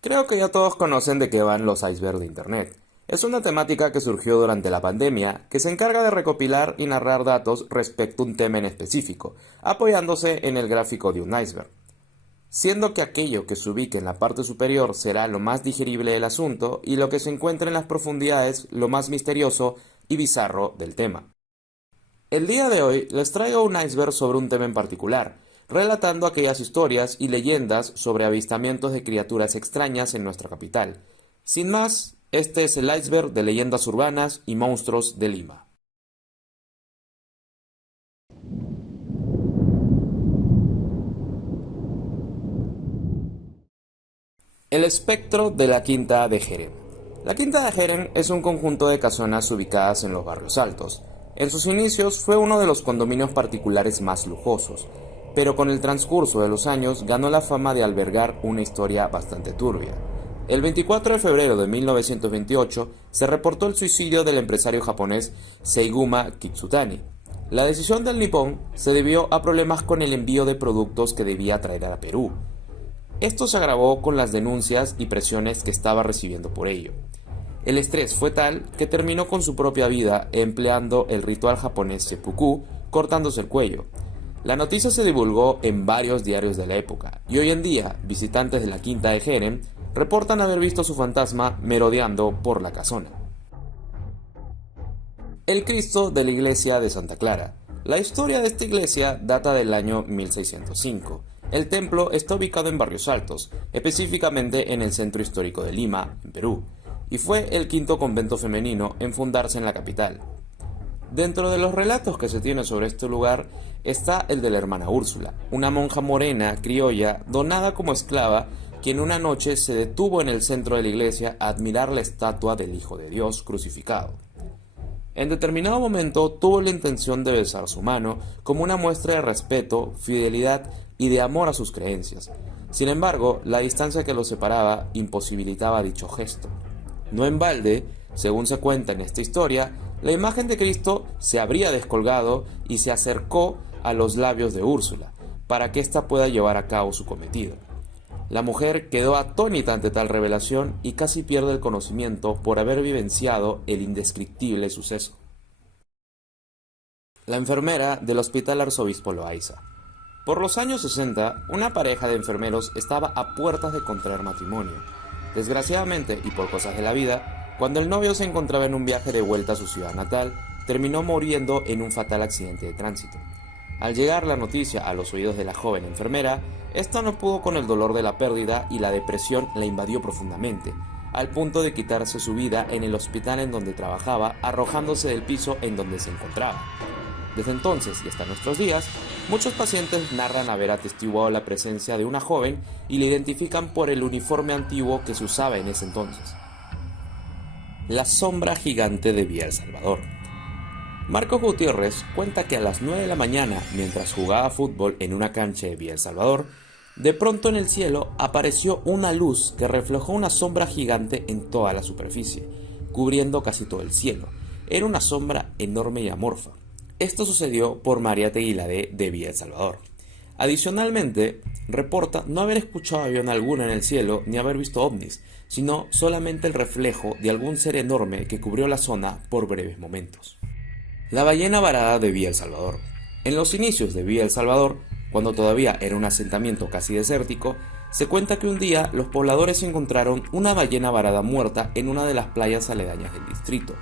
Creo que ya todos conocen de qué van los icebergs de Internet. Es una temática que surgió durante la pandemia, que se encarga de recopilar y narrar datos respecto a un tema en específico, apoyándose en el gráfico de un iceberg, siendo que aquello que se ubique en la parte superior será lo más digerible del asunto y lo que se encuentre en las profundidades lo más misterioso y bizarro del tema. El día de hoy les traigo un iceberg sobre un tema en particular, relatando aquellas historias y leyendas sobre avistamientos de criaturas extrañas en nuestra capital. Sin más, este es el iceberg de leyendas urbanas y monstruos de Lima. El espectro de la Quinta de Jerem. La Quinta de Jerem es un conjunto de casonas ubicadas en los barrios altos. En sus inicios fue uno de los condominios particulares más lujosos, pero con el transcurso de los años ganó la fama de albergar una historia bastante turbia. El 24 de febrero de 1928 se reportó el suicidio del empresario japonés Seiguma Kitsutani. La decisión del nipón se debió a problemas con el envío de productos que debía traer a Perú. Esto se agravó con las denuncias y presiones que estaba recibiendo por ello. El estrés fue tal que terminó con su propia vida empleando el ritual japonés seppuku, cortándose el cuello. La noticia se divulgó en varios diarios de la época, y hoy en día visitantes de la Quinta de Jerem reportan haber visto su fantasma merodeando por la casona. El Cristo de la iglesia de Santa Clara. La historia de esta iglesia data del año 1605. El templo está ubicado en Barrios Altos, específicamente en el centro histórico de Lima, en Perú, y fue el quinto convento femenino en fundarse en la capital. Dentro de los relatos que se tiene sobre este lugar está el de la hermana Úrsula, una monja morena criolla donada como esclava, quien una noche se detuvo en el centro de la iglesia a admirar la estatua del Hijo de Dios crucificado. En determinado momento tuvo la intención de besar su mano como una muestra de respeto, fidelidad y de amor a sus creencias. Sin embargo, la distancia que los separaba imposibilitaba dicho gesto. No en balde, según se cuenta en esta historia, la imagen de Cristo se habría descolgado y se acercó a los labios de Úrsula, para que ésta pueda llevar a cabo su cometido. La mujer quedó atónita ante tal revelación y casi pierde el conocimiento por haber vivenciado el indescriptible suceso. La enfermera del Hospital Arzobispo Loaiza. Por los años 60, una pareja de enfermeros estaba a puertas de contraer matrimonio. Desgraciadamente, y por cosas de la vida, cuando el novio se encontraba en un viaje de vuelta a su ciudad natal, terminó muriendo en un fatal accidente de tránsito. Al llegar la noticia a los oídos de la joven enfermera, esta no pudo con el dolor de la pérdida y la depresión la invadió profundamente, al punto de quitarse su vida en el hospital en donde trabajaba, arrojándose del piso en donde se encontraba. Desde entonces y hasta nuestros días, muchos pacientes narran haber atestiguado la presencia de una joven y la identifican por el uniforme antiguo que se usaba en ese entonces. La sombra gigante de Vía El Salvador. Marcos Gutiérrez cuenta que a las 9 de la mañana, mientras jugaba fútbol en una cancha de Vía El Salvador, de pronto en el cielo apareció una luz que reflejó una sombra gigante en toda la superficie, cubriendo casi todo el cielo. Era una sombra enorme y amorfa. Esto sucedió por María Teguiladé de Vía El Salvador. Adicionalmente, reporta no haber escuchado avión alguno en el cielo ni haber visto ovnis, sino solamente el reflejo de algún ser enorme que cubrió la zona por breves momentos. La ballena varada de Vía El Salvador. En los inicios de Vía El Salvador, cuando todavía era un asentamiento casi desértico, se cuenta que un día los pobladores encontraron una ballena varada muerta en una de las playas aledañas del distrito.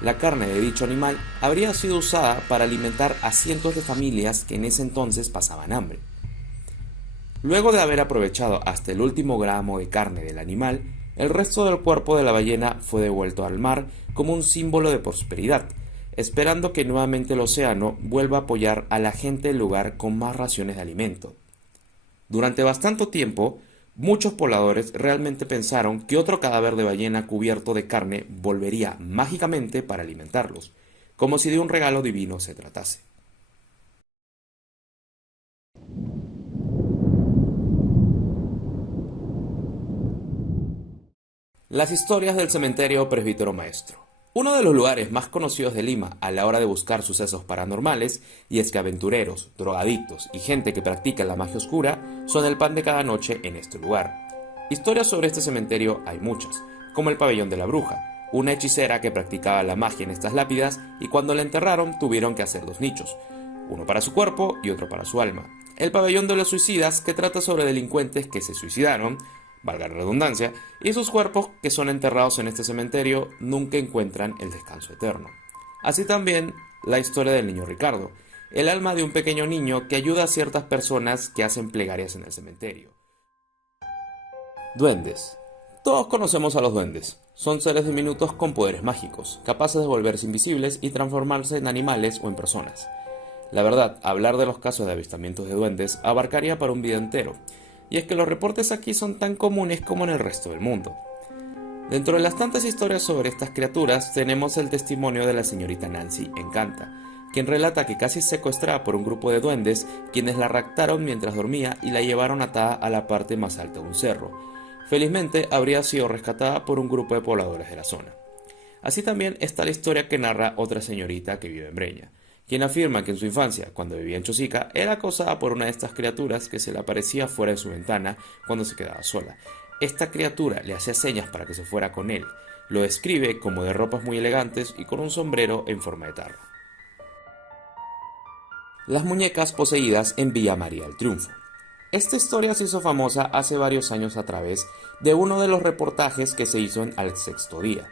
La carne de dicho animal habría sido usada para alimentar a cientos de familias que en ese entonces pasaban hambre. Luego de haber aprovechado hasta el último gramo de carne del animal, el resto del cuerpo de la ballena fue devuelto al mar como un símbolo de prosperidad, esperando que nuevamente el océano vuelva a apoyar a la gente del lugar con más raciones de alimento. Durante bastante tiempo, muchos pobladores realmente pensaron que otro cadáver de ballena cubierto de carne volvería mágicamente para alimentarlos, como si de un regalo divino se tratase. Las historias del cementerio Presbítero Maestro. Uno de los lugares más conocidos de Lima a la hora de buscar sucesos paranormales, y es que aventureros, drogadictos y gente que practica la magia oscura son el pan de cada noche en este lugar. Historias sobre este cementerio hay muchas, como el pabellón de la bruja, una hechicera que practicaba la magia en estas lápidas y cuando la enterraron tuvieron que hacer dos nichos, uno para su cuerpo y otro para su alma. El pabellón de los suicidas, que trata sobre delincuentes que se suicidaron, valga la redundancia, y sus cuerpos que son enterrados en este cementerio nunca encuentran el descanso eterno. Así también la historia del niño Ricardo, el alma de un pequeño niño que ayuda a ciertas personas que hacen plegarias en el cementerio. Duendes. Todos conocemos a los duendes. Son seres diminutos con poderes mágicos, capaces de volverse invisibles y transformarse en animales o en personas. La verdad, hablar de los casos de avistamientos de duendes abarcaría para un video entero, y es que los reportes aquí son tan comunes como en el resto del mundo. Dentro de las tantas historias sobre estas criaturas tenemos el testimonio de la señorita Nancy Encanta, quien relata que casi secuestrada por un grupo de duendes, quienes la raptaron mientras dormía y la llevaron atada a la parte más alta de un cerro. Felizmente habría sido rescatada por un grupo de pobladores de la zona. Así también está la historia que narra otra señorita que vive en Breña, quien afirma que en su infancia, cuando vivía en Chosica, era acosada por una de estas criaturas que se le aparecía fuera de su ventana cuando se quedaba sola. Esta criatura le hacía señas para que se fuera con él. Lo describe como de ropas muy elegantes y con un sombrero en forma de tarro. Las muñecas poseídas en Villa María del Triunfo. Esta historia se hizo famosa hace varios años a través de uno de los reportajes que se hizo en Al Sexto Día.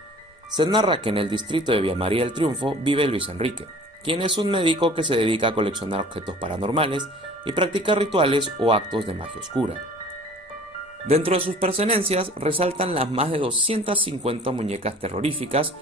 Se narra que en el distrito de Villa María del Triunfo vive Luis Enrique, quien es un médico que se dedica a coleccionar objetos paranormales y practicar rituales o actos de magia oscura. Dentro de sus pertenencias resaltan las más de 250 muñecas terroríficas,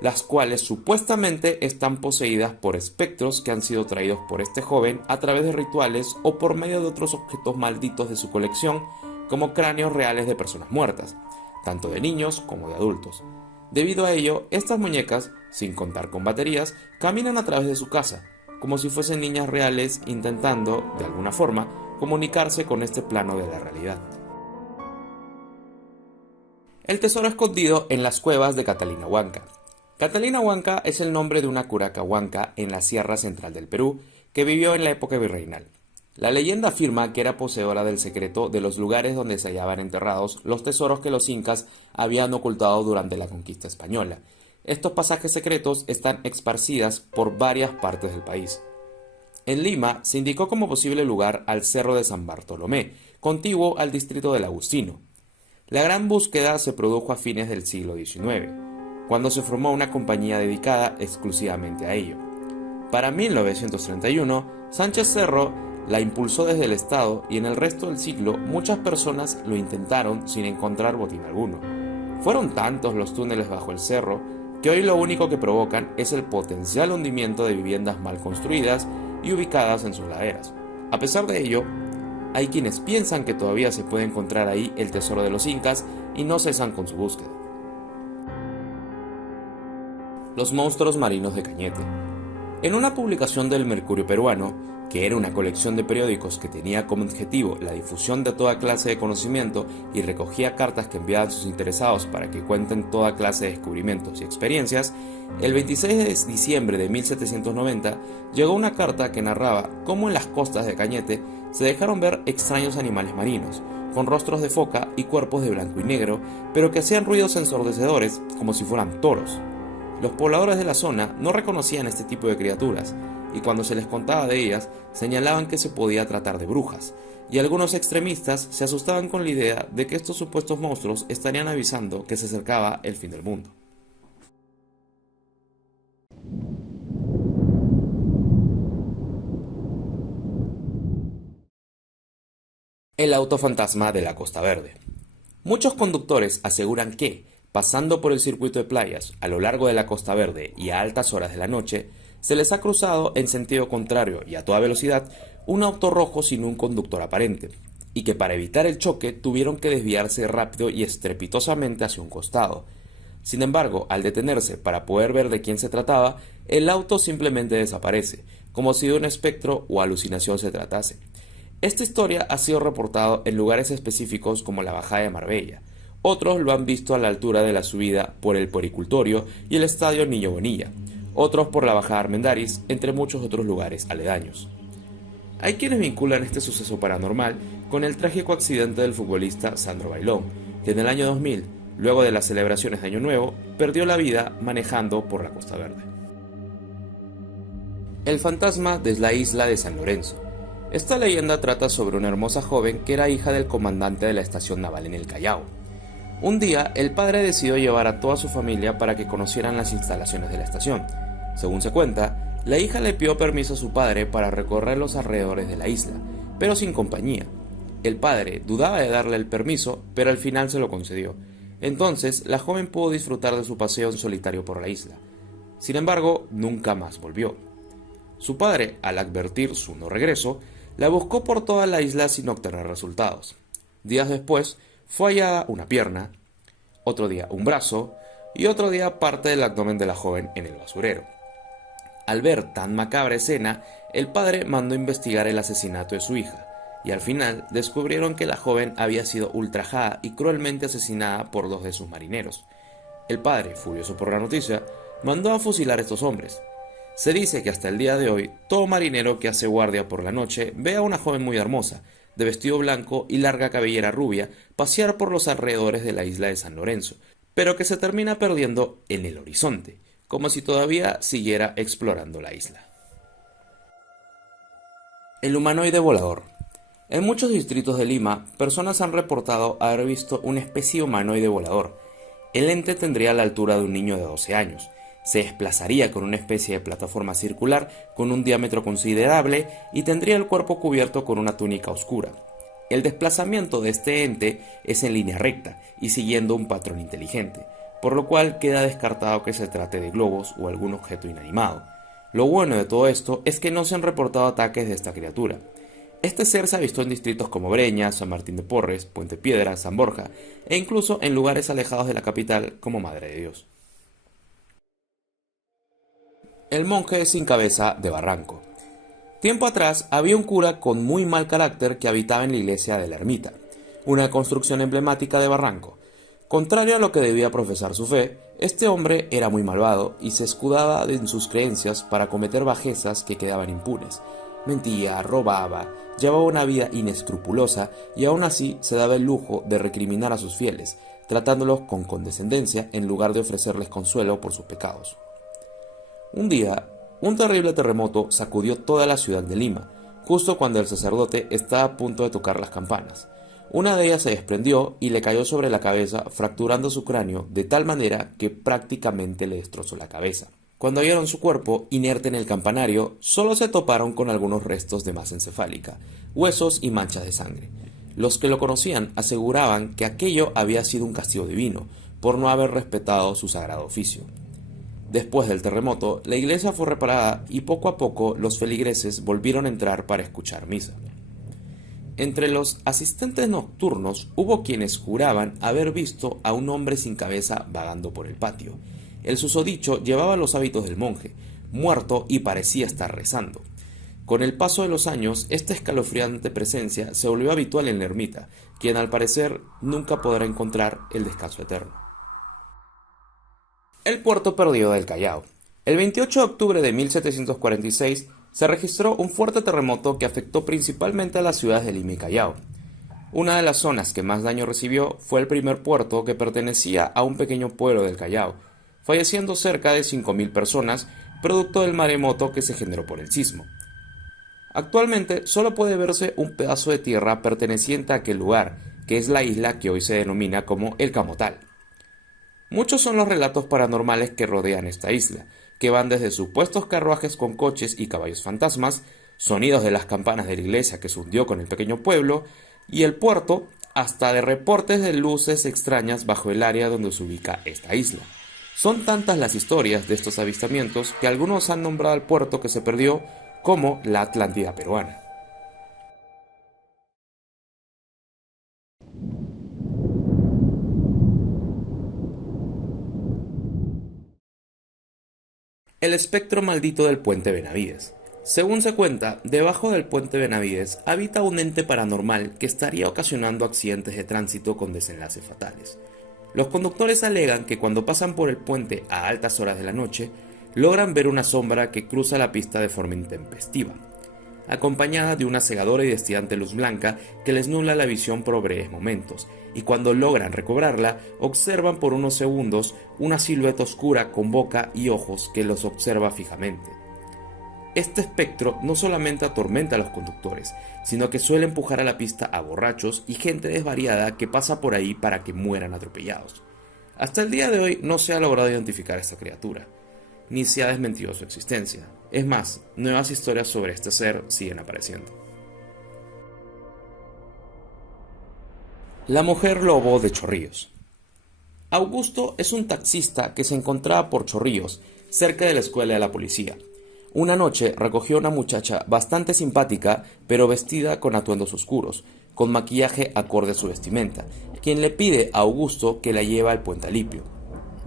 las cuales supuestamente están poseídas por espectros que han sido traídos por este joven a través de rituales o por medio de otros objetos malditos de su colección, como cráneos reales de personas muertas, tanto de niños como de adultos. Debido a ello, estas muñecas, sin contar con baterías, caminan a través de su casa, como si fuesen niñas reales intentando, de alguna forma, comunicarse con este plano de la realidad. El tesoro escondido en las cuevas de Catalina Huanca. Catalina Huanca es el nombre de una curaca huanca en la Sierra Central del Perú que vivió en la época virreinal. La leyenda afirma que era poseedora del secreto de los lugares donde se hallaban enterrados los tesoros que los incas habían ocultado durante la conquista española. Estos pasajes secretos están esparcidas por varias partes del país. En Lima se indicó como posible lugar al Cerro de San Bartolomé, contiguo al distrito del Agustino. La gran búsqueda se produjo a fines del siglo XIX, cuando se formó una compañía dedicada exclusivamente a ello. Para 1931, Sánchez Cerro la impulsó desde el Estado y en el resto del siglo muchas personas lo intentaron sin encontrar botín alguno. Fueron tantos los túneles bajo el cerro que hoy lo único que provocan es el potencial hundimiento de viviendas mal construidas y ubicadas en sus laderas. A pesar de ello, hay quienes piensan que todavía se puede encontrar ahí el tesoro de los incas y no cesan con su búsqueda. Los monstruos marinos de Cañete. En una publicación del Mercurio Peruano, que era una colección de periódicos que tenía como objetivo la difusión de toda clase de conocimiento y recogía cartas que enviaban sus interesados para que cuenten toda clase de descubrimientos y experiencias, el 26 de diciembre de 1790 llegó una carta que narraba cómo en las costas de Cañete se dejaron ver extraños animales marinos, con rostros de foca y cuerpos de blanco y negro, pero que hacían ruidos ensordecedores como si fueran toros. Los pobladores de la zona no reconocían este tipo de criaturas, y cuando se les contaba de ellas, señalaban que se podía tratar de brujas, y algunos extremistas se asustaban con la idea de que estos supuestos monstruos estarían avisando que se acercaba el fin del mundo. El auto fantasma de la Costa Verde. Muchos conductores aseguran que, pasando por el circuito de playas a lo largo de la Costa Verde y a altas horas de la noche, se les ha cruzado en sentido contrario y a toda velocidad un auto rojo sin un conductor aparente, y que para evitar el choque tuvieron que desviarse rápido y estrepitosamente hacia un costado. Sin embargo, al detenerse para poder ver de quién se trataba, el auto simplemente desaparece, como si de un espectro o alucinación se tratase. Esta historia ha sido reportada en lugares específicos como la Bajada de Marbella. Otros lo han visto a la altura de la subida por el Puericultorio y el Estadio Niño Bonilla, otros por la Bajada Armendáriz, entre muchos otros lugares aledaños. Hay quienes vinculan este suceso paranormal con el trágico accidente del futbolista Sandro Bailón, que en el año 2000, luego de las celebraciones de Año Nuevo, perdió la vida manejando por la Costa Verde. El fantasma de la isla de San Lorenzo. Esta leyenda trata sobre una hermosa joven que era hija del comandante de la estación naval en el Callao. Un día, el padre decidió llevar a toda su familia para que conocieran las instalaciones de la estación. Según se cuenta, la hija le pidió permiso a su padre para recorrer los alrededores de la isla, pero sin compañía. El padre dudaba de darle el permiso, pero al final se lo concedió. Entonces, la joven pudo disfrutar de su paseo en solitario por la isla. Sin embargo, nunca más volvió. Su padre, al advertir su no regreso, la buscó por toda la isla sin obtener resultados. Días después, fue hallada una pierna, otro día un brazo y otro día parte del abdomen de la joven en el basurero. Al ver tan macabra escena, el padre mandó investigar el asesinato de su hija, y al final descubrieron que la joven había sido ultrajada y cruelmente asesinada por 2 de sus marineros. El padre, furioso por la noticia, mandó a fusilar a estos hombres. Se dice que hasta el día de hoy, todo marinero que hace guardia por la noche ve a una joven muy hermosa, de vestido blanco y larga cabellera rubia, pasear por los alrededores de la isla de San Lorenzo, pero que se termina perdiendo en el horizonte, como si todavía siguiera explorando la isla. El humanoide volador. En muchos distritos de Lima, personas han reportado haber visto una especie de humanoide volador. El ente tendría la altura de un niño de 12 años. Se desplazaría con una especie de plataforma circular con un diámetro considerable y tendría el cuerpo cubierto con una túnica oscura. El desplazamiento de este ente es en línea recta y siguiendo un patrón inteligente, por lo cual queda descartado que se trate de globos o algún objeto inanimado. Lo bueno de todo esto es que no se han reportado ataques de esta criatura. Este ser se ha visto en distritos como Breña, San Martín de Porres, Puente Piedra, San Borja e incluso en lugares alejados de la capital como Madre de Dios. El monje sin cabeza de Barranco. Tiempo atrás había un cura con muy mal carácter que habitaba en la iglesia de la Ermita, una construcción emblemática de Barranco. Contrario a lo que debía profesar su fe, este hombre era muy malvado y se escudaba en sus creencias para cometer bajezas que quedaban impunes. Mentía, robaba, llevaba una vida inescrupulosa y aún así se daba el lujo de recriminar a sus fieles, tratándolos con condescendencia en lugar de ofrecerles consuelo por sus pecados. Un día, un terrible terremoto sacudió toda la ciudad de Lima, justo cuando el sacerdote estaba a punto de tocar las campanas. Una de ellas se desprendió y le cayó sobre la cabeza, fracturando su cráneo de tal manera que prácticamente le destrozó la cabeza. Cuando hallaron su cuerpo inerte en el campanario, solo se toparon con algunos restos de masa encefálica, huesos y manchas de sangre. Los que lo conocían aseguraban que aquello había sido un castigo divino, por no haber respetado su sagrado oficio. Después del terremoto, la iglesia fue reparada y poco a poco los feligreses volvieron a entrar para escuchar misa. Entre los asistentes nocturnos hubo quienes juraban haber visto a un hombre sin cabeza vagando por el patio. El susodicho llevaba los hábitos del monje, muerto y parecía estar rezando. Con el paso de los años, esta escalofriante presencia se volvió habitual en la ermita, quien al parecer nunca podrá encontrar el descanso eterno. El puerto perdido del Callao. El 28 de octubre de 1746 se registró un fuerte terremoto que afectó principalmente a las ciudades de Lima y Callao. Una de las zonas que más daño recibió fue el primer puerto, que pertenecía a un pequeño pueblo del Callao, falleciendo cerca de 5.000 personas producto del maremoto que se generó por el sismo. Actualmente solo puede verse un pedazo de tierra perteneciente a aquel lugar, que es la isla que hoy se denomina como El Camotal. Muchos son los relatos paranormales que rodean esta isla, que van desde supuestos carruajes con coches y caballos fantasmas, sonidos de las campanas de la iglesia que se hundió con el pequeño pueblo y el puerto, hasta de reportes de luces extrañas bajo el área donde se ubica esta isla. Son tantas las historias de estos avistamientos que algunos han nombrado al puerto que se perdió como la Atlántida peruana. El espectro maldito del puente Benavides. Según se cuenta, debajo del puente Benavides habita un ente paranormal que estaría ocasionando accidentes de tránsito con desenlaces fatales. Los conductores alegan que cuando pasan por el puente a altas horas de la noche, logran ver una sombra que cruza la pista de forma intempestiva. acompañada de una cegadora y destellante luz blanca que les nubla la visión por breves momentos, y cuando logran recobrarla, observan por unos segundos una silueta oscura con boca y ojos que los observa fijamente. Este espectro no solamente atormenta a los conductores, sino que suele empujar a la pista a borrachos y gente desvariada que pasa por ahí para que mueran atropellados. Hasta el día de hoy no se ha logrado identificar a esta criatura, ni se ha desmentido su existencia. Es más, nuevas historias sobre este ser siguen apareciendo. La mujer lobo de Chorrillos. Augusto es un taxista que se encontraba por Chorrillos, cerca de la escuela de la policía. Una noche recogió a una muchacha bastante simpática, pero vestida con atuendos oscuros, con maquillaje acorde a su vestimenta, quien le pide a Augusto que la lleve al Puente Alipio.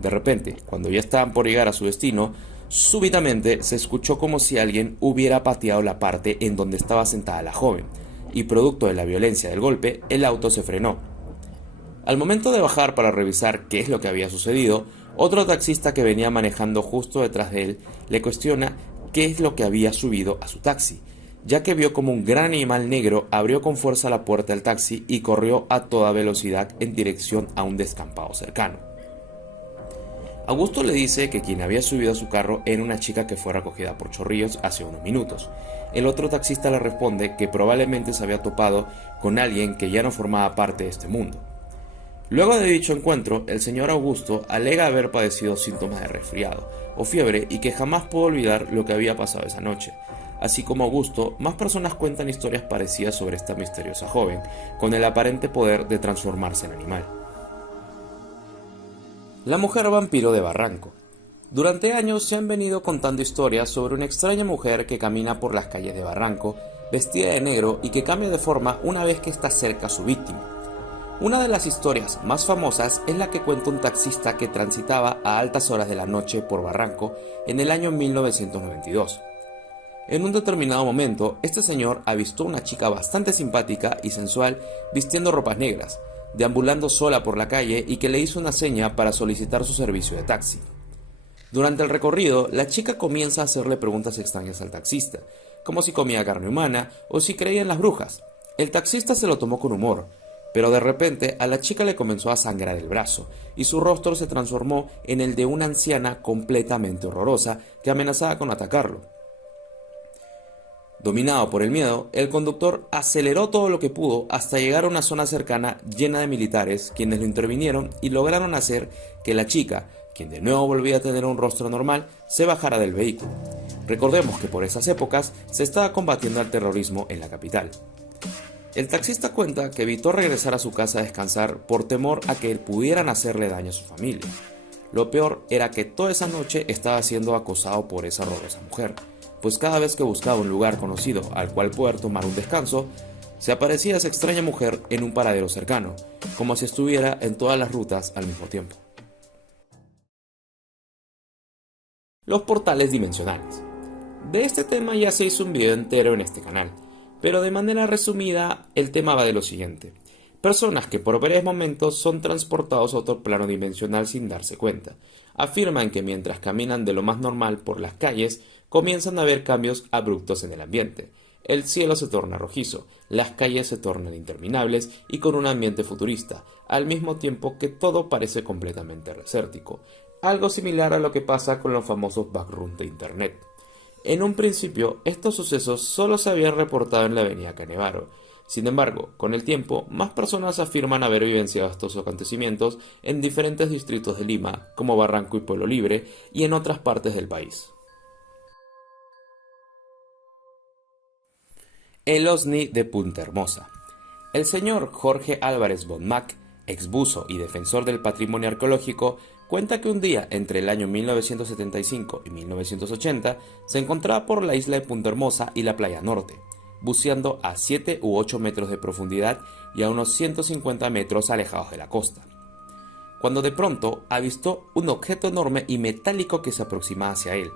De repente, cuando ya estaban por llegar a su destino, súbitamente se escuchó como si alguien hubiera pateado la parte en donde estaba sentada la joven, y producto de la violencia del golpe, el auto se frenó. Al momento de bajar para revisar qué es lo que había sucedido, otro taxista que venía manejando justo detrás de él le cuestiona qué es lo que había subido a su taxi, ya que vio como un gran animal negro abrió con fuerza la puerta del taxi y corrió a toda velocidad en dirección a un descampado cercano. Augusto le dice que quien había subido a su carro era una chica que fue recogida por Chorrillos hace unos minutos. El otro taxista le responde que probablemente se había topado con alguien que ya no formaba parte de este mundo. Luego de dicho encuentro, el señor Augusto alega haber padecido síntomas de resfriado o fiebre y que jamás pudo olvidar lo que había pasado esa noche. Así como Augusto, más personas cuentan historias parecidas sobre esta misteriosa joven, con el aparente poder de transformarse en animal. La mujer vampiro de Barranco. Durante años se han venido contando historias sobre una extraña mujer que camina por las calles de Barranco, vestida de negro y que cambia de forma una vez que está cerca a su víctima. Una de las historias más famosas es la que cuenta un taxista que transitaba a altas horas de la noche por Barranco en el año 1992. En un determinado momento, este señor avistó a una chica bastante simpática y sensual vistiendo ropas negras, deambulando sola por la calle y que le hizo una seña para solicitar su servicio de taxi. Durante el recorrido, la chica comienza a hacerle preguntas extrañas al taxista, como si comía carne humana o si creía en las brujas. El taxista se lo tomó con humor, pero de repente a la chica le comenzó a sangrar el brazo y su rostro se transformó en el de una anciana completamente horrorosa que amenazaba con atacarlo. Dominado por el miedo, el conductor aceleró todo lo que pudo hasta llegar a una zona cercana llena de militares, quienes lo intervinieron y lograron hacer que la chica, quien de nuevo volvía a tener un rostro normal, se bajara del vehículo. Recordemos que por esas épocas se estaba combatiendo el terrorismo en la capital. El taxista cuenta que evitó regresar a su casa a descansar por temor a que pudieran hacerle daño a su familia. Lo peor era que toda esa noche estaba siendo acosado por esa horrorosa mujer, pues cada vez que buscaba un lugar conocido al cual poder tomar un descanso, se aparecía esa extraña mujer en un paradero cercano, como si estuviera en todas las rutas al mismo tiempo. Los portales dimensionales. De este tema ya se hizo un video entero en este canal, pero de manera resumida el tema va de lo siguiente. Personas que por breves momentos son transportados a otro plano dimensional sin darse cuenta. Afirman que mientras caminan de lo más normal por las calles, comienzan a ver cambios abruptos en el ambiente. El cielo se torna rojizo, las calles se tornan interminables y con un ambiente futurista, al mismo tiempo que todo parece completamente desértico. Algo similar a lo que pasa con los famosos backrooms de internet. En un principio, estos sucesos solo se habían reportado en la avenida Canevaro. Sin embargo, con el tiempo, más personas afirman haber vivenciado estos acontecimientos en diferentes distritos de Lima, como Barranco y Pueblo Libre, y en otras partes del país. El OVNI de Punta Hermosa. El señor Jorge Álvarez Bonmac, exbuzo y defensor del patrimonio arqueológico, cuenta que un día entre el año 1975 y 1980 se encontraba por la isla de Punta Hermosa y la playa norte, buceando a 7 u 8 metros de profundidad y a unos 150 metros alejados de la costa, cuando de pronto avistó un objeto enorme y metálico que se aproximaba hacia él.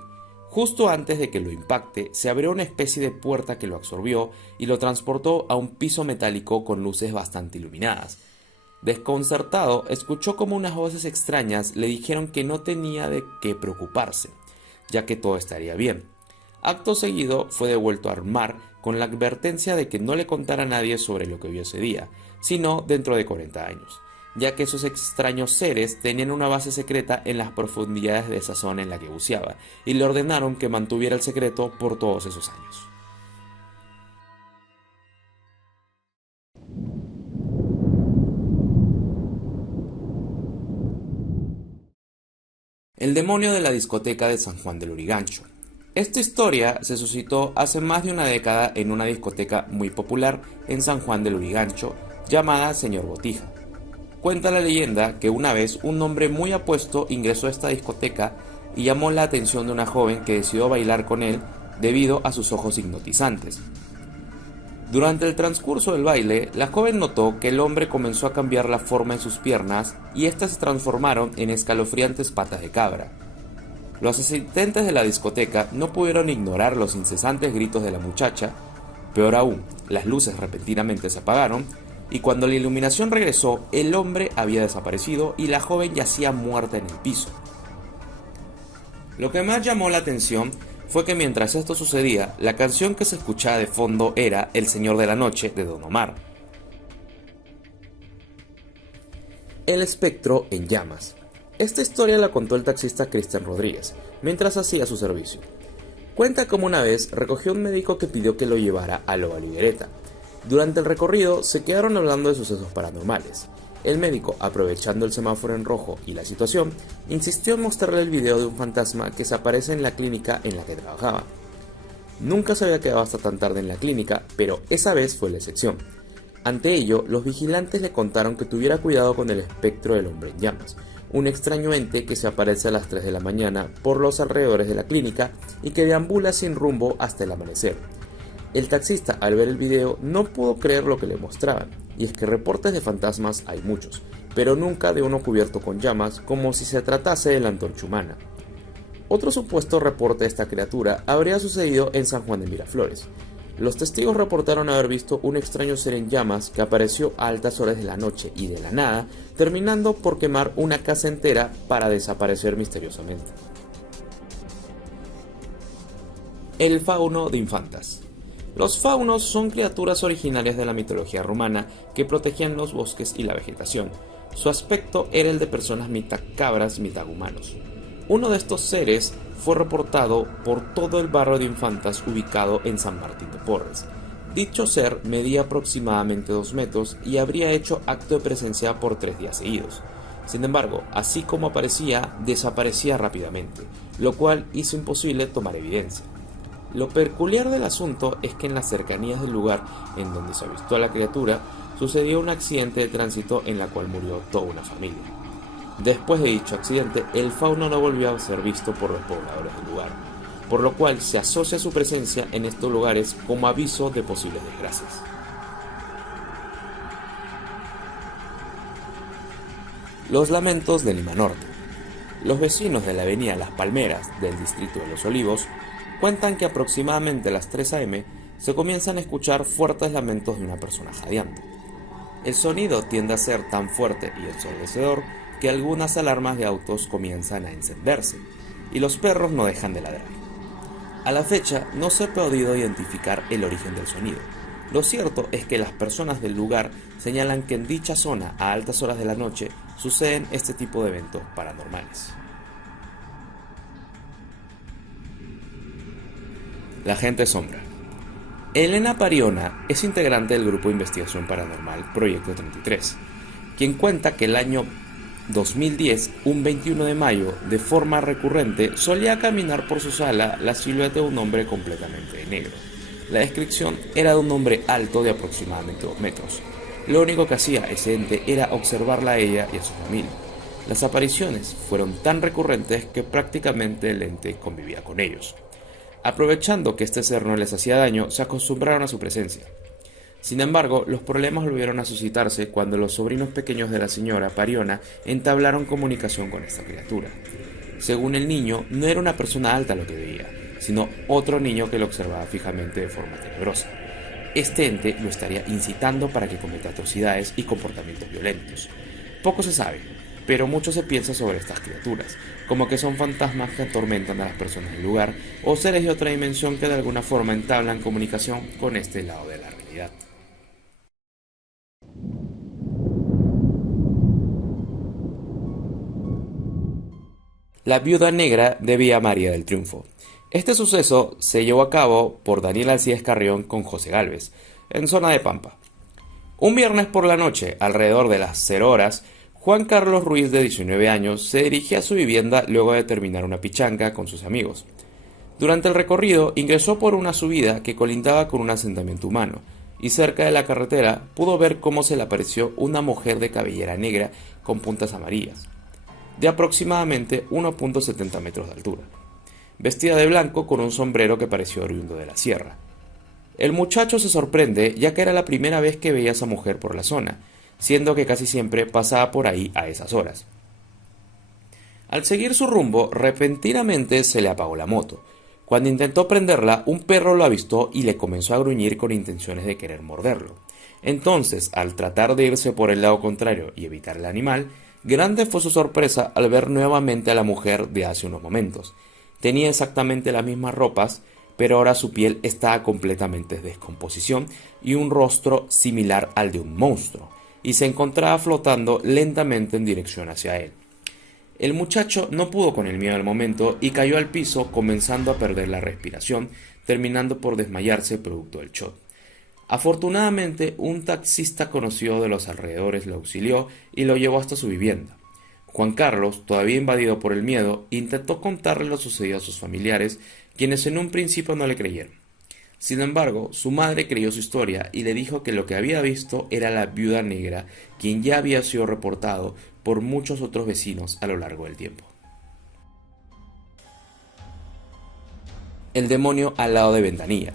Justo antes de que lo impacte, se abrió una especie de puerta que lo absorbió y lo transportó a un piso metálico con luces bastante iluminadas. Desconcertado, escuchó como unas voces extrañas le dijeron que no tenía de qué preocuparse, ya que todo estaría bien. Acto seguido fue devuelto al mar con la advertencia de que no le contara a nadie sobre lo que vio ese día, sino dentro de 40 años, ya que esos extraños seres tenían una base secreta en las profundidades de esa zona en la que buceaba, y le ordenaron que mantuviera el secreto por todos esos años. El demonio de la discoteca de San Juan del Lurigancho. Esta historia se suscitó hace más de una década en una discoteca muy popular en San Juan del Lurigancho llamada Señor Botija. Cuenta la leyenda que una vez un hombre muy apuesto ingresó a esta discoteca y llamó la atención de una joven que decidió bailar con él debido a sus ojos hipnotizantes. Durante el transcurso del baile, la joven notó que el hombre comenzó a cambiar la forma en sus piernas y éstas se transformaron en escalofriantes patas de cabra. Los asistentes de la discoteca no pudieron ignorar los incesantes gritos de la muchacha. Peor aún, las luces repentinamente se apagaron y cuando la iluminación regresó, el hombre había desaparecido y la joven yacía muerta en el piso. Lo que más llamó la atención fue que mientras esto sucedía, la canción que se escuchaba de fondo era El Señor de la Noche de Don Omar. El espectro en llamas. Esta historia la contó el taxista Cristian Rodríguez mientras hacía su servicio. Cuenta cómo una vez recogió un médico que pidió que lo llevara a Loa Liguereta. Durante el recorrido se quedaron hablando de sucesos paranormales. El médico, aprovechando el semáforo en rojo y la situación, insistió en mostrarle el video de un fantasma que se aparece en la clínica en la que trabajaba. Nunca se había quedado hasta tan tarde en la clínica, pero esa vez fue la excepción. Ante ello, los vigilantes le contaron que tuviera cuidado con el espectro del hombre en llamas, un extraño ente que se aparece a las 3 de la mañana por los alrededores de la clínica y que deambula sin rumbo hasta el amanecer. El taxista, al ver el video, no pudo creer lo que le mostraban, y es que reportes de fantasmas hay muchos, pero nunca de uno cubierto con llamas como si se tratase de la antorcha humana. Otro supuesto reporte de esta criatura habría sucedido en San Juan de Miraflores. Los testigos reportaron haber visto un extraño ser en llamas que apareció a altas horas de la noche y de la nada, terminando por quemar una casa entera para desaparecer misteriosamente. El fauno de Infantas. Los faunos son criaturas originarias de la mitología romana que protegían los bosques y la vegetación. Su aspecto era el de personas mitad cabras, mitad humanos. Uno de estos seres fue reportado por todo el barrio de Infantas ubicado en San Martín de Porres. Dicho ser medía aproximadamente 2 metros y habría hecho acto de presencia por 3 días seguidos. Sin embargo, así como aparecía, desaparecía rápidamente, lo cual hizo imposible tomar evidencia. Lo peculiar del asunto es que en las cercanías del lugar en donde se avistó a la criatura, sucedió un accidente de tránsito en la cual murió toda una familia. Después de dicho accidente, el fauno no volvió a ser visto por los pobladores del lugar, por lo cual se asocia su presencia en estos lugares como aviso de posibles desgracias. Los lamentos de Lima Norte. Los vecinos de la avenida Las Palmeras del distrito de Los Olivos cuentan que aproximadamente a las 3 a.m. se comienzan a escuchar fuertes lamentos de una persona jadeando. El sonido tiende a ser tan fuerte y ensordecedor que algunas alarmas de autos comienzan a encenderse, y los perros no dejan de ladrar. A la fecha no se ha podido identificar el origen del sonido. Lo cierto es que las personas del lugar señalan que en dicha zona a altas horas de la noche suceden este tipo de eventos paranormales. La Gente Sombra. Elena Pariona es integrante del grupo de investigación paranormal Proyecto 33, quien cuenta que el año 2010, un 21 de mayo, de forma recurrente, solía caminar por su sala la silueta de un hombre completamente de negro. La descripción era de un hombre alto de aproximadamente 2 metros. Lo único que hacía ese ente era observarla a ella y a su familia. Las apariciones fueron tan recurrentes que prácticamente el ente convivía con ellos. Aprovechando que este ser no les hacía daño, se acostumbraron a su presencia. Sin embargo, los problemas volvieron a suscitarse cuando los sobrinos pequeños de la señora Pariona entablaron comunicación con esta criatura. Según el niño, no era una persona alta lo que veía, sino otro niño que lo observaba fijamente de forma tenebrosa. Este ente lo estaría incitando para que cometa atrocidades y comportamientos violentos. Poco se sabe, pero mucho se piensa sobre estas criaturas, como que son fantasmas que atormentan a las personas del lugar o seres de otra dimensión que de alguna forma entablan comunicación con este lado de la realidad. La viuda negra de Villa María del Triunfo. Este suceso se llevó a cabo por Daniel Alcides Carrión con José Gálvez, en zona de Pampa. Un viernes por la noche, alrededor de las 0 horas, Juan Carlos Ruiz, de 19 años, se dirigía a su vivienda luego de terminar una pichanga con sus amigos. Durante el recorrido, ingresó por una subida que colindaba con un asentamiento humano, y cerca de la carretera pudo ver cómo se le apareció una mujer de cabellera negra con puntas amarillas, de aproximadamente 1,70 metros de altura, vestida de blanco con un sombrero que pareció oriundo de la sierra. El muchacho se sorprende ya que era la primera vez que veía a esa mujer por la zona, siendo que casi siempre pasaba por ahí a esas horas. Al seguir su rumbo, repentinamente se le apagó la moto. Cuando intentó prenderla, un perro lo avistó y le comenzó a gruñir con intenciones de querer morderlo. Entonces, al tratar de irse por el lado contrario y evitar el animal, grande fue su sorpresa al ver nuevamente a la mujer de hace unos momentos. Tenía exactamente las mismas ropas, pero ahora su piel estaba completamente en descomposición y un rostro similar al de un monstruo, y se encontraba flotando lentamente en dirección hacia él. El muchacho no pudo con el miedo al momento y cayó al piso, comenzando a perder la respiración, terminando por desmayarse producto del shock. Afortunadamente, un taxista conocido de los alrededores lo auxilió y lo llevó hasta su vivienda. Juan Carlos, todavía invadido por el miedo, intentó contarle lo sucedido a sus familiares, quienes en un principio no le creyeron. Sin embargo, su madre creyó su historia y le dijo que lo que había visto era la viuda negra, quien ya había sido reportado por muchos otros vecinos a lo largo del tiempo. El demonio al lado de Ventanilla.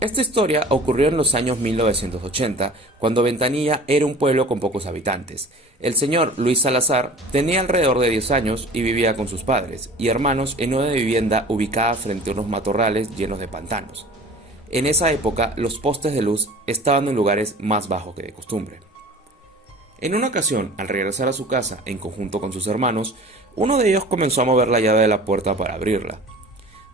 Esta historia ocurrió en los años 1980, cuando Ventanilla era un pueblo con pocos habitantes. El señor Luis Salazar tenía alrededor de 10 años y vivía con sus padres y hermanos en una vivienda ubicada frente a unos matorrales llenos de pantanos. En esa época, los postes de luz estaban en lugares más bajos que de costumbre. En una ocasión, al regresar a su casa en conjunto con sus hermanos, uno de ellos comenzó a mover la llave de la puerta para abrirla.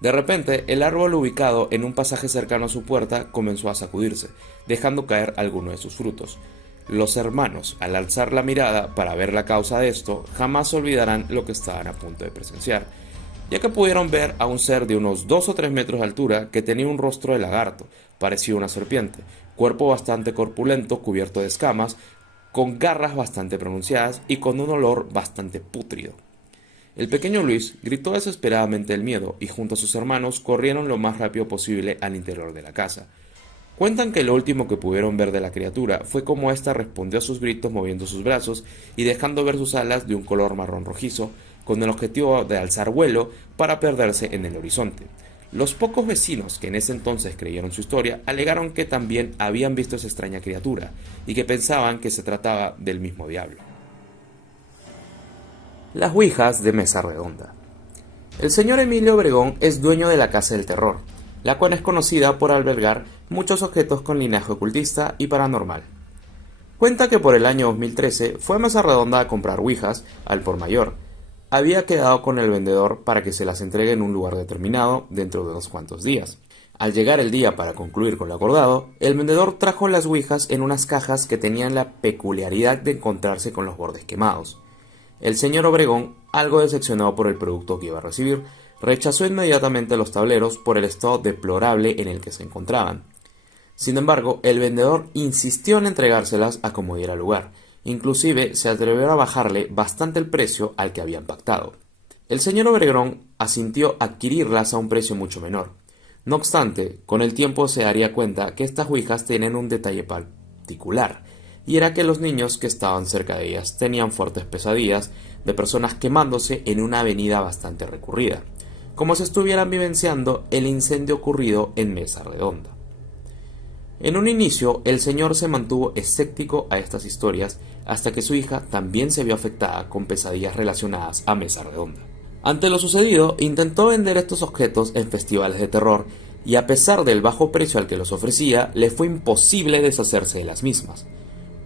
De repente, el árbol ubicado en un pasaje cercano a su puerta comenzó a sacudirse, dejando caer algunos de sus frutos. Los hermanos, al alzar la mirada para ver la causa de esto, jamás olvidarán lo que estaban a punto de presenciar, ya que pudieron ver a un ser de unos 2 o 3 metros de altura que tenía un rostro de lagarto, parecido a una serpiente, cuerpo bastante corpulento cubierto de escamas, con garras bastante pronunciadas y con un olor bastante pútrido. El pequeño Luis gritó desesperadamente del miedo y junto a sus hermanos corrieron lo más rápido posible al interior de la casa. Cuentan que lo último que pudieron ver de la criatura fue cómo ésta respondió a sus gritos moviendo sus brazos y dejando ver sus alas de un color marrón rojizo, con el objetivo de alzar vuelo para perderse en el horizonte. Los pocos vecinos que en ese entonces creyeron su historia alegaron que también habían visto esa extraña criatura y que pensaban que se trataba del mismo diablo. Las ouijas de mesa redonda. El señor Emilio Obregón es dueño de la Casa del Terror, la cual es conocida por albergar muchos objetos con linaje ocultista y paranormal. Cuenta que por el año 2013 fue a Mesa Redonda a comprar ouijas al por mayor. Había quedado con el vendedor para que se las entregue en un lugar determinado dentro de unos cuantos días. Al llegar el día para concluir con lo acordado, el vendedor trajo las ouijas en unas cajas que tenían la peculiaridad de encontrarse con los bordes quemados. El señor Obregón, algo decepcionado por el producto que iba a recibir, rechazó inmediatamente los tableros por el estado deplorable en el que se encontraban. Sin embargo, el vendedor insistió en entregárselas a como diera lugar. Inclusive se atrevió a bajarle bastante el precio al que habían pactado. El señor Obregón asintió a adquirirlas a un precio mucho menor. No obstante, con el tiempo se daría cuenta que estas ouijas tenían un detalle particular, y era que los niños que estaban cerca de ellas tenían fuertes pesadillas de personas quemándose en una avenida bastante recurrida, como si estuvieran vivenciando el incendio ocurrido en Mesa Redonda. En un inicio, el señor se mantuvo escéptico a estas historias hasta que su hija también se vio afectada con pesadillas relacionadas a Mesa Redonda. Ante lo sucedido, intentó vender estos objetos en festivales de terror y a pesar del bajo precio al que los ofrecía, le fue imposible deshacerse de las mismas.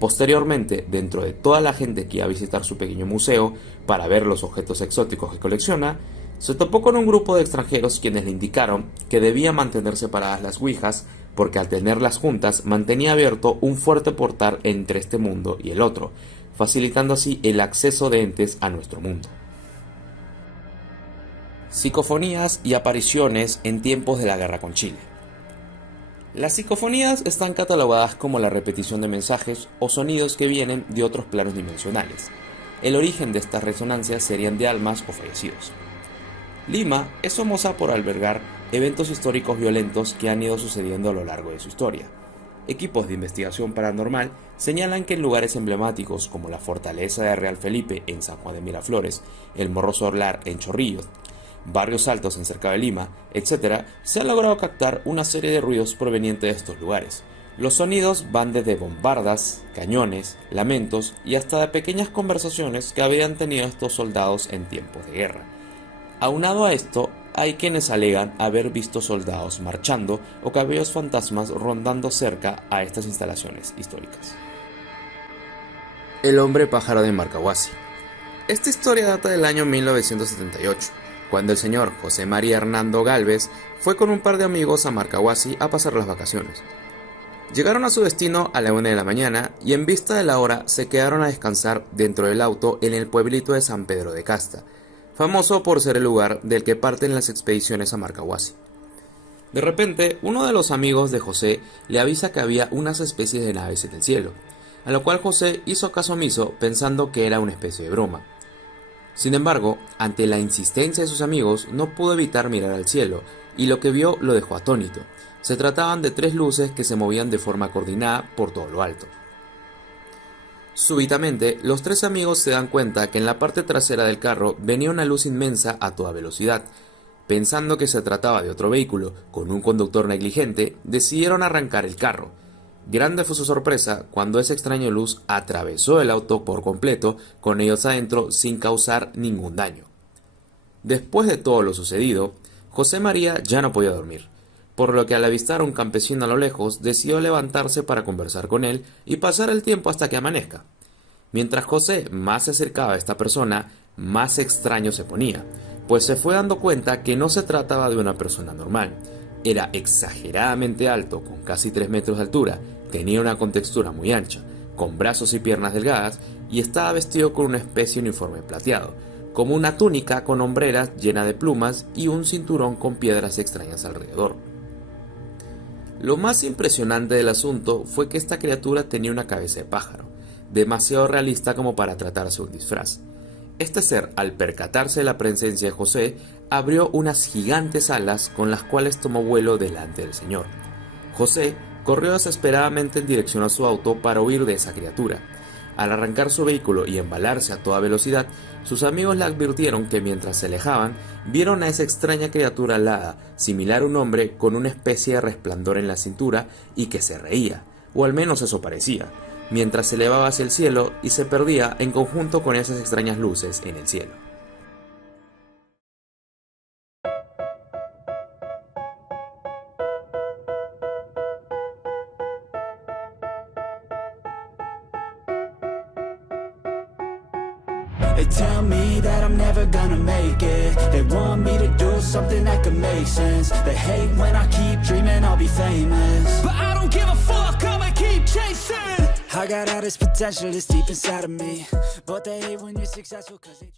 Posteriormente, dentro de toda la gente que iba a visitar su pequeño museo para ver los objetos exóticos que colecciona, se topó con un grupo de extranjeros quienes le indicaron que debía mantener separadas las ouijas porque al tenerlas juntas mantenía abierto un fuerte portal entre este mundo y el otro, facilitando así el acceso de entes a nuestro mundo. Psicofonías y apariciones en tiempos de la guerra con Chile. Las psicofonías están catalogadas como la repetición de mensajes o sonidos que vienen de otros planos dimensionales. El origen de estas resonancias serían de almas o fallecidos. Lima es famosa por albergar eventos históricos violentos que han ido sucediendo a lo largo de su historia. Equipos de investigación paranormal señalan que en lugares emblemáticos como la Fortaleza de Real Felipe en San Juan de Miraflores, el Morro Solar en Chorrillos, Barrios Altos en cerca de Lima, etc., se ha logrado captar una serie de ruidos provenientes de estos lugares. Los sonidos van desde bombardas, cañones, lamentos y hasta de pequeñas conversaciones que habían tenido estos soldados en tiempos de guerra. Aunado a esto, hay quienes alegan haber visto soldados marchando o caballos fantasmas rondando cerca a estas instalaciones históricas. El hombre pájaro de Marcahuasi. Esta historia data del año 1978. Cuando el señor José María Hernando Gálvez fue con un par de amigos a Marcahuasi a pasar las vacaciones. Llegaron a su destino a la 1 de la mañana y en vista de la hora se quedaron a descansar dentro del auto en el pueblito de San Pedro de Casta, famoso por ser el lugar del que parten las expediciones a Marcahuasi. De repente, uno de los amigos de José le avisa que había unas especies de naves en el cielo, a lo cual José hizo caso omiso pensando que era una especie de broma. Sin embargo, ante la insistencia de sus amigos, no pudo evitar mirar al cielo, y lo que vio lo dejó atónito. Se trataban de 3 luces que se movían de forma coordinada por todo lo alto. Súbitamente, los 3 amigos se dan cuenta que en la parte trasera del carro venía una luz inmensa a toda velocidad. Pensando que se trataba de otro vehículo con un conductor negligente, decidieron arrancar el carro. Grande fue su sorpresa cuando esa extraña luz atravesó el auto por completo, con ellos adentro sin causar ningún daño. Después de todo lo sucedido, José María ya no podía dormir, por lo que al avistar a un campesino a lo lejos decidió levantarse para conversar con él y pasar el tiempo hasta que amanezca. Mientras José más se acercaba a esta persona, más extraño se ponía, pues se fue dando cuenta que no se trataba de una persona normal. Era exageradamente alto, con casi 3 metros de altura, tenía una contextura muy ancha, con brazos y piernas delgadas, y estaba vestido con una especie de uniforme plateado, como una túnica con hombreras llena de plumas y un cinturón con piedras extrañas alrededor. Lo más impresionante del asunto fue que esta criatura tenía una cabeza de pájaro, demasiado realista como para tratarse de un disfraz. Este ser, al percatarse de la presencia de José, abrió unas gigantes alas con las cuales tomó vuelo delante del señor. José corrió desesperadamente en dirección a su auto para huir de esa criatura. Al arrancar su vehículo y embalarse a toda velocidad, sus amigos le advirtieron que mientras se alejaban, vieron a esa extraña criatura alada, similar a un hombre con una especie de resplandor en la cintura y que se reía, o al menos eso parecía, mientras se elevaba hacia el cielo y se perdía en conjunto con esas extrañas luces en el cielo. They tell me that I'm never gonna make it. They want me to do something that could make sense. They hate when I keep dreaming I'll be famous, but I don't give a fuck, I'ma keep chasing. I got all this potential that's deep inside of me, but they hate when you're successful 'cause they